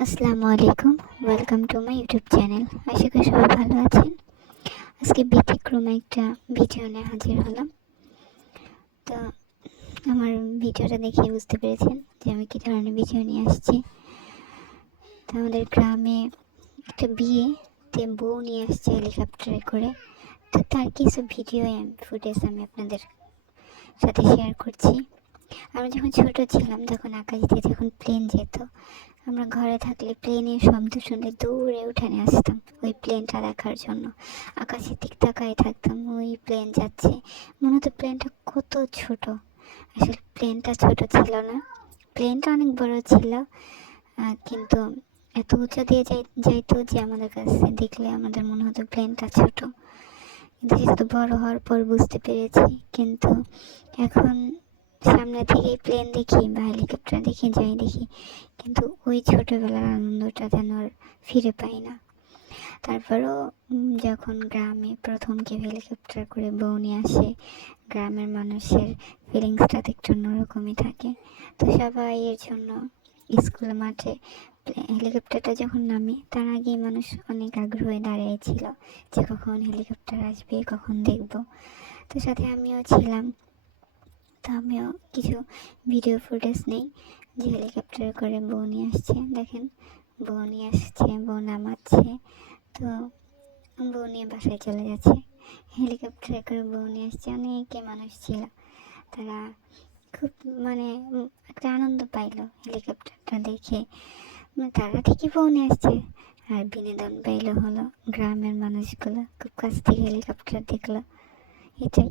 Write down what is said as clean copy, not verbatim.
আসসালামু আলাইকুম, welcome to my YouTube channel. আশা করি সবাই ভালো আছেন। আজকে ব্যতিক্রম একটা ভিডিও নিয়ে হাজির হলাম। তো আমার ভিডিওটা দেখে বুঝতে পেরেছেন যে আমি কী ধরনের ভিডিও নিয়ে আসছি। তো আমাদের গ্রামে একটা বিয়েতে বউ নিয়ে আসছে হেলিকপ্টারে করে। তো তার কিছু ভিডিও ফুটেজ আমি আপনাদের সাথে শেয়ার করছি। আমি যখন ছোট ছিলাম তখন আকাশ দিয়ে যখন প্লেন যেত, আমরা ঘরে থাকলে প্লেনের শব্দ শুনলে দৌড়ে উঠানে আসতাম ওই প্লেনটা দেখার জন্য। আকাশের দিক তাকায় থাকতাম, ওই প্লেন যাচ্ছে। মনে হতো প্লেনটা কত ছোট। আসলে প্লেনটা ছোট ছিল না, প্লেনটা অনেক বড় ছিল, কিন্তু এত উঁচু দিয়ে যাইতো যে আমাদের কাছে দেখলে আমাদের মনে হতো প্লেনটা ছোট। কিন্তু যেহেতু বড় হওয়ার পর বুঝতে পেরেছি, কিন্তু এখন সামনে থেকে প্লেন দেখি বা হেলিকপ্টার দেখি যাই দেখি, কিন্তু ওই ছোটবেলার আনন্দটা যেন আর ফিরে পাই না। তারপরেও যখন গ্রামে প্রথম কেউ হেলিকপ্টার করে বউ নিয়ে আসে, গ্রামের মানুষের ফিলিংসটা একটু অন্যরকমই থাকে। তো সবাই এর জন্য স্কুল মাঠে হেলিকপ্টারটা যখন নামে তার আগেই মানুষ অনেক আগ্রহে দাঁড়িয়েছিল যে কখন হেলিকপ্টার আসবে, কখন দেখব। তো সাথে আমিও ছিলাম। তো আমিও কিছু ভিডিও ফুটেজ নেই যে হেলিকপ্টারে করে বউ নিয়ে আসছে। দেখেন, বউ নিয়ে আসছে, বউ নামাচ্ছে, তো বউ নিয়ে বাসায় চলে যাচ্ছে। হেলিকপ্টারে করে বউ নিয়ে আসছে, অনেকে মানুষ ছিল, তারা খুব একটা আনন্দ পাইলো হেলিকপ্টারটা দেখে। তারা ঠিকই বউ নিয়ে আসছে, আর বিনোদন পাইলো হলো গ্রামের মানুষগুলো, খুব কাছ থেকে হেলিকপ্টার দেখলো, এটাই।